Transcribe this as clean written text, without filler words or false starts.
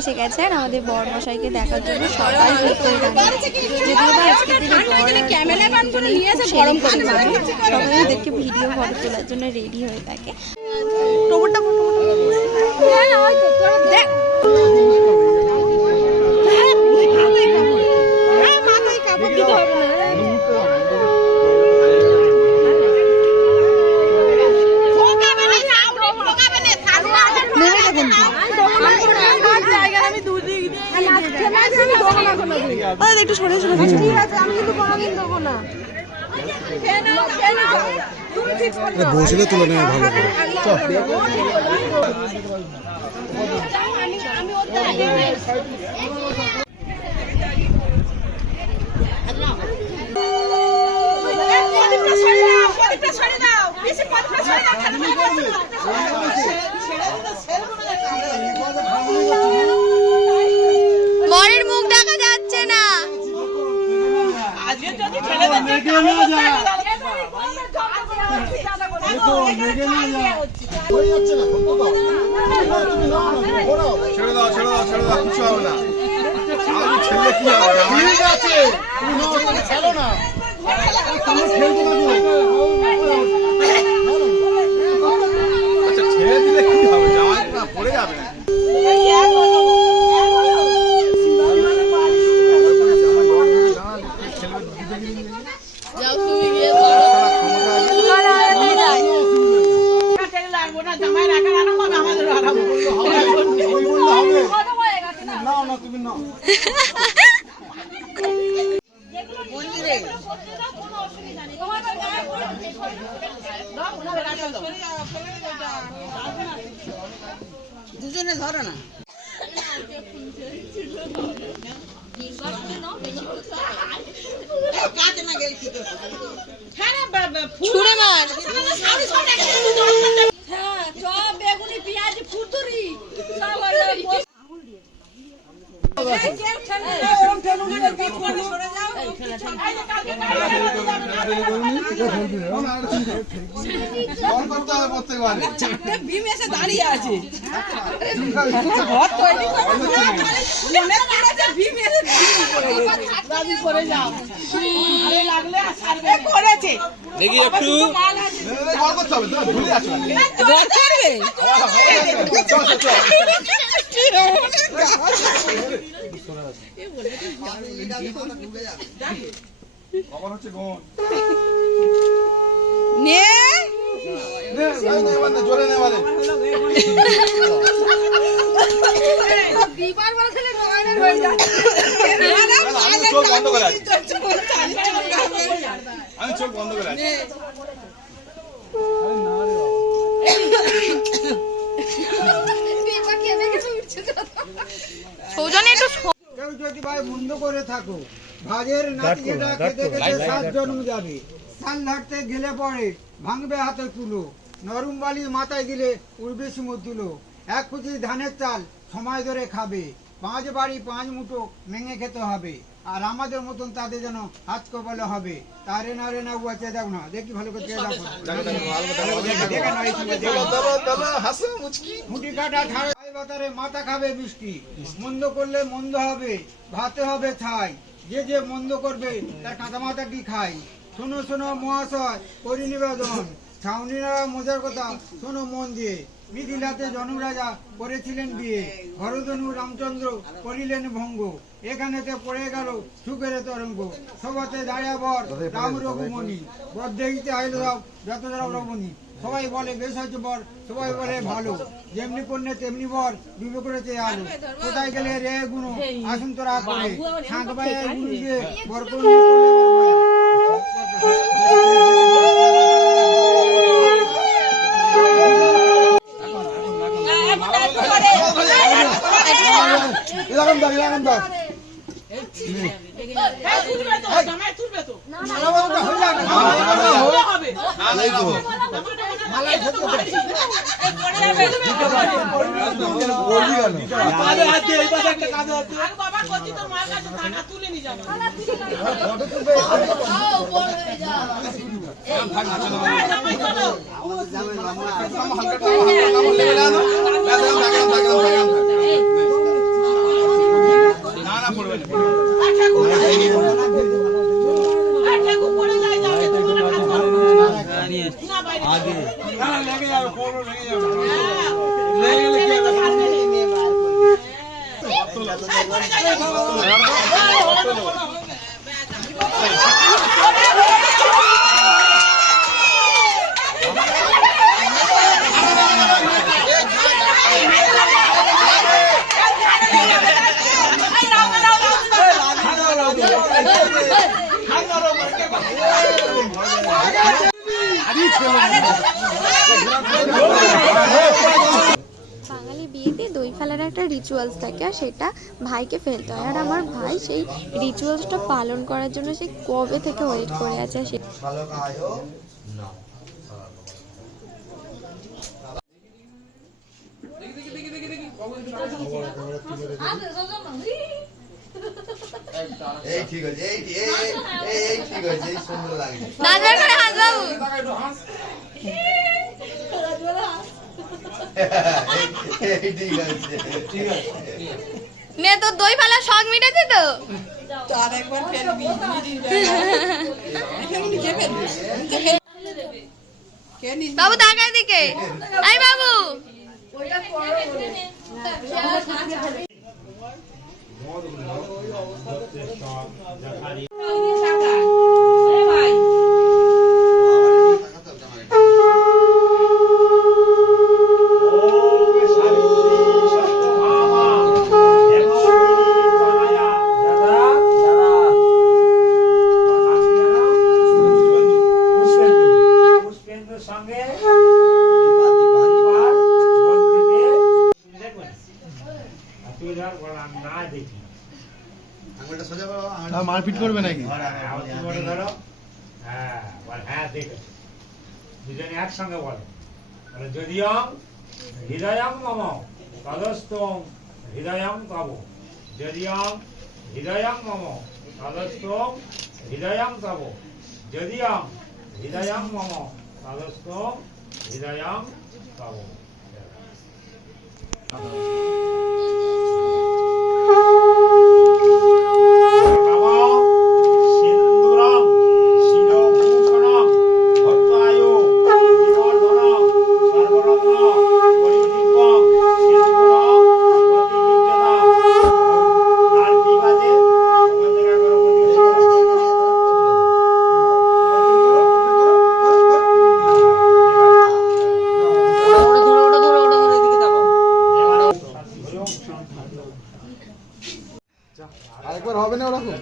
এসে গেছেন আমাদের বরমশাইকে দেখার জন্য সবাই ভিতরে দাঁড়িয়ে। যদিও বা আজকের দিনে সবাই ওদেরকে ভিডিও ফটো তোলার জন্য রেডি হয়ে থাকে। একটু সরে সরে ঠিক আছে, আমি কিন্তু কোনোদিন দেবো না। বসলে তুলে নেওয়া ভালো করে। বরের মুখ দেখা যাচ্ছে না। ছেড়ে দাও ছেড়ে দাও ছেড়ে দাও, কিছু হবে না। ছেলে কি হবে? ঠিক আছে, তুমি ছেড়ো না। আচ্ছা ছেড়ে দিলে কি হবে? জামাই না পড়ে যাবে না। দুজনে ধরো না। ছুড়ে মার। সব বেগুনি পেঁয়াজ ফুটুরি সব দাঁড়িয়ে আছে। দেখি একটু আমি চোখ বন্ধ করে আছি। কেউ যদি ভাই বন্ধ করে থাকো, ভাজের নাতিটা খেতে খেতে 7 জন্ম যাবে। চাল ধারতে গেলে পরে ভাঙবে হাতে তুলো, নরম বালি মাথায় দিলে উড়বে সমুদ্রুলো। 1 কুচি ধানের চাল সময় ধরে খাবে, 5 বাড়ি 5 মুঠো ভেঙে খেতে হবে। আর আমাদের মতন তাদের যেন হাত কপালে হবে। তারে না রে না উয়াচে দেখো না, দেখি ভালো করে মুটি কাটা ছাড় বাতারে মাথা খাবে বৃষ্টি। মন্দ করলে মন্দ হবে, ভাতে হবে ছাই। যে যে মন্দ করবে তার কাঁচা মাথা কি খাই। শোনো শোনো মহাশয় করি নিবেদন, ছাউনিরা মজার কথা শোনো মন দিয়ে। মিথিলাতে জনক রাজা করেছিলেন বিয়ে, ভরতনু রামচন্দ্র করিলেন ভঙ্গ। এখানেতে পড়ে গেল সুখের তরঙ্গ, সবাতে দাঁড়িয়ে বর রাম রঘুমণি। বর দেখিতে আইল রাম যত রাম রঘুমণি। সবাই বলে বেশ হয়েছে বর, সবাই বলে ভালো। যেমনি কন্যা তেমনি বর, বিবে করেছে আলো। কোথায় গেলে রে গুনো আসুন তোরা করে, শাঁখ বাইয়ে গুরু দিয়ে বর বাঙালি বিয়েতে দই ফেলার একটা রিচুয়ালস থাকে আর সেটা ভাইকে ফেলতে হয়। আর আমার ভাই সেই রিচুয়ালসটা পালন করার জন্য সে কবে থেকে ওয়েট করে আছে। সে এই ঠিক আছে, এই ঠিক আছে, এই সুন্দর লাগে। এই ঠিক আছে, ঠিক আছে। নে তোর দই ফেলার শখ মিটেছে তো? বাবু তাকায় দিকে, এই বাবু মারপিট করবে নাকি? হ্যাঁ দেখে দুজনে একসঙ্গে বলো, যদিও হৃদয়ং মম তদস্তং হৃদয়ং তব, যদিও হৃদয়ং মম তদস্তং হৃদয়ং তব, যদিও হৃদয়ং মম তদস্তং হৃদয়ং তব। আরেকবার হবে না ওরকম?